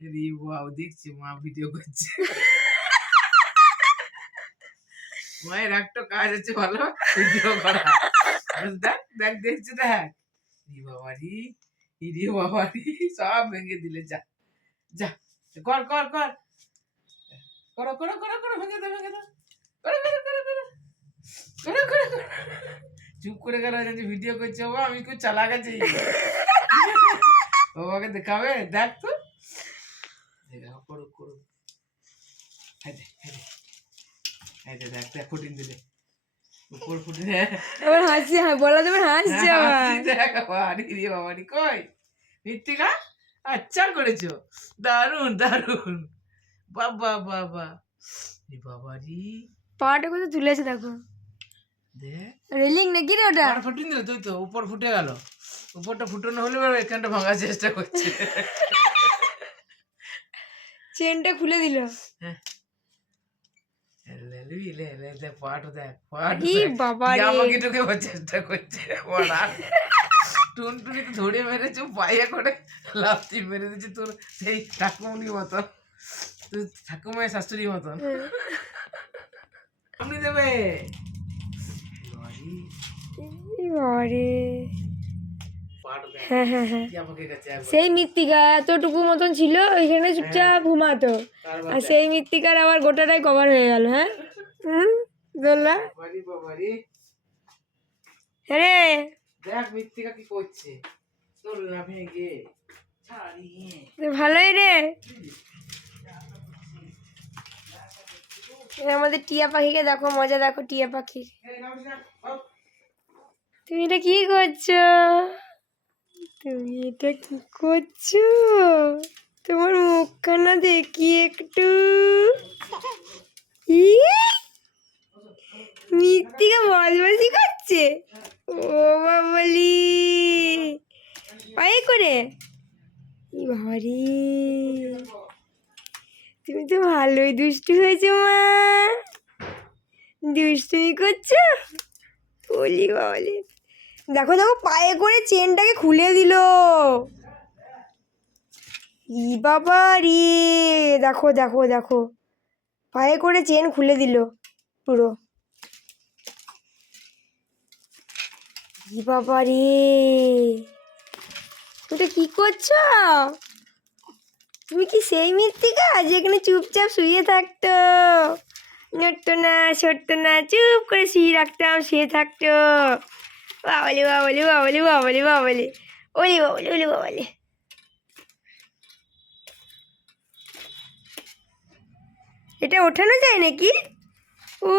রে বাবা, দেখছি মা ভিডিও করছে। মায়ের একটা কাজ আছে ভালো, ভিডিও করা। দেখ দেখ দেখছি, দেখ রে বাবারি, রে বাবারি, সব ভেঙে দিলে। যা যা, কর কর কর, করো করো করো করো, ভেঙে দাও ভেঙে দাও, করো করো করো করো করো করো করো। চুপ করে গেল যে ভিডিও করছে। বাবা আমি খুব চালাক আছি। বাবাকে দেখাবে, দেখ তো, দেখাও, করো করো। হ্যাঁ দে হ্যাঁ দে হ্যাঁ দে, দেখ দেখ ফুটিং দিলে, উপর ফুটে। আবার হাসি, বলা যাবে হাসছে আবার। দেখ বাবারি, রে বাবারি, কই মৃত্তিকা, আচ্ছা করেছো, দারুন দারুন, বাবা বাবা, রে বাবারি। পাটা কোথায় তুলেছে দেখো, দেখ রেলিং নাকি রে ওটা? ফুটিং দিলে তুই তো, উপর ফুটে গেল। উপরটা ফুটানো হলে এখানটা ভাঙার চেষ্টা করছে। চেনটা খুলে দিল। হ্যাঁ, পাট দেখ, পাট ই বাবা রে, আমাকে ঢুকে চেষ্টা করছে। টুনটুনি তো ধরে মেরেছে পায়ে করে, লাফটি মেরে দিচ্ছে তোর সেই ঠাকুমনির মতন, তুই ঠাকুমায়ের শাশুড়ির মতন। আপনি দেবে হ্যাঁ হ্যাঁ হ্যাঁ, সেই মৃত্তিকা এতটুকু মতন ছিল, ওইখানে চুপচাপ ঘুমাতো, আর সেই মৃত্তিকার আবার গোটাটাই কভার হয়ে গেল। হ্যাঁ দোল্লা, হ্যাঁ রে, দেখ মৃত্তিকা কি করছে, দোলনা ভেঙে ছাড়িয়ে। ভালোই রে। আমাদের টিয়া পাখিকে দেখো, মজা দেখো টিয়া পাখির। তুমি এটা কি করছো? তুমি এটা কি করছো? তোমার মুখখানা দেখি একটু। মৃত্তিকা বদমাশি করছে। ও বাবালি, পায়ে করে। ই বাবারি, তুমি তো ভালোই দুষ্টু হয়েছো মা, দুষ্টুমি করছো। বলি বাবালি, দেখো দেখো, পায়ে করে চেনটাকে খুলে দিল। ই বাবা রে, দেখো দেখো দেখো, পায়ে করে চেন খুলে দিল পুরো। ই বাবা রে, তুমি কি করছো? তুমি কি সেই মৃত্তিকা যেখানে চুপচাপ শুয়ে থাকতো, নড়তো না সরতো না, চুপ করে শুয়ে রাখতাম, শুয়ে থাকতো? বাবালি বাবালি বাবালি বাবালি বাবালি, ওলি বাবালি ওলি বাবালি। এটা ওঠানো যায় নাকি? ও,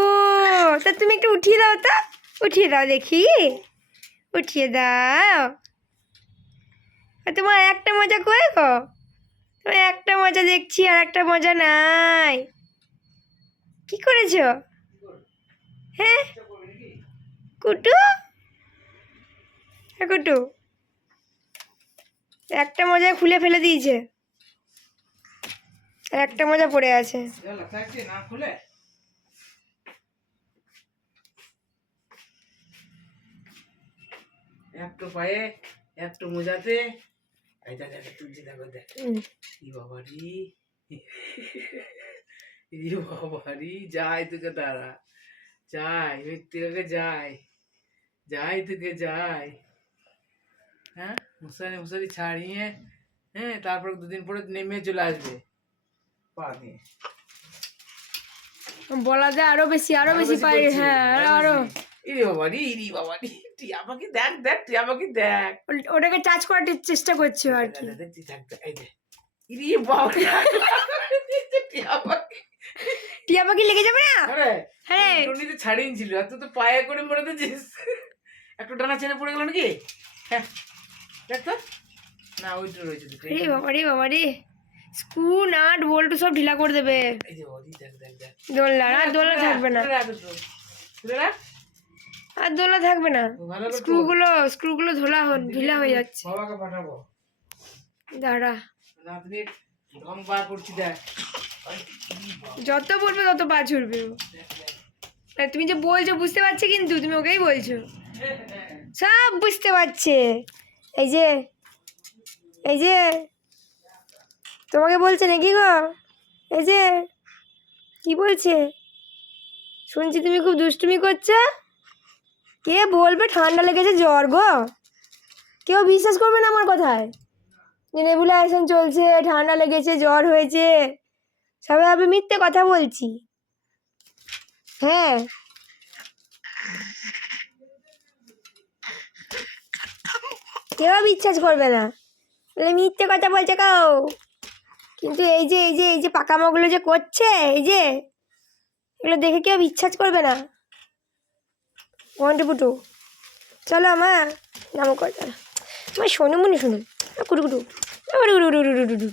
তা তুমি একটু উঠিয়ে দাও তো, উঠিয়ে দাও দেখি, উঠিয়ে দাও। তোমার একটা মজা কই গো? তোমার একটা মজা দেখছি, আর একটা মজা নাই। কি করেছো? হ্যাঁ কুটু, হ্যাঁ কুটু, একটা মজা খুলে ফেলে দিয়েছে, আর একটা মজা পড়ে আছে। না খুলে একটু পায়ে একটু মোজাতে, এই দেখ দেখ তুলছি, দেখো দেখ। ই বাবারি, ই বাবারি, যাই তোকে তারা, যাই মৃত্তিকাকে, যাই যাই তোকে যাই। হ্যাঁ, মশারি মশারি ছাড়িয়ে, হ্যাঁ, তারপর দুদিন পরে নেমে চলে আসবে পা নিয়ে। বলা যায় আরো বেশি, আরো বেশি পাই। হ্যাঁ আরো। ইরি বাবারি, ইরি বাবারি, টিয়া পাখি দেখ দেখ, টিয়া পাখি দেখ, ওটাকে টাচ করার চেষ্টা করছো আর কি। ইরি বাবারি, টিয়া পাখি, টিয়া পাখি লেগে যাবে না? হ্যাঁ, টুনিতে ছাড়িয়ে ছিল, আর তুই তো পায়ে করে মরে দিয়েছিস। একটু ডানা ছেড়ে পড়ে গেল নাকি? হ্যাঁ দেখ তো, না ওইটা রয়েছে। রে বাবা রে বাবা রে, স্ক্রু নাট বল্টু সব ঢিলা করে দেবে। এই যে ওদি, দেখ দেখ দেখ, দোলনা আর দোলনা থাকবে না, আর দোলনা থাকবে না। স্ক্রুগুলো ঢিলা হয়ে যাচ্ছে। বাবাকে পাঠাবো, দাঁড়া, রাত্রি ঢং বার করছি দেখ, যত বলবে তত পা ছুড়বে। তুমি যে বলছো বুঝতে পারছে, কিন্তু তুমি ওকেই বলছো, সব বুঝতে পারছে। এই যে এই যে তোমাকে বলছে নাকি গো? এই যে কি বলছে? শুনছি তুমি খুব দুষ্টুমি করছো। কে বলবে ঠান্ডা লেগেছে জ্বর গো? কেউ বিশ্বাস করবে না আমার কথায় যে নেবুলাইজেশন চলছে, ঠান্ডা লেগেছে, জ্বর হয়েছে। সবাই ভাবে মিথ্যে কথা বলছি। হ্যাঁ, কেউ বিশ্বাস করবে না, বলে মিথ্যে কথা বলছে কেউ। কিন্তু এই যে পাকামাগুলো যে করছে, এই যে এগুলো দেখে কেউ বিশ্বাস করবে না। ওয়ান্টু পুটু, চলো আমার নাম করে, আমার শোনো মনে শুনুন, কুটু কুটু কুটু কুটু কুটু কুটু।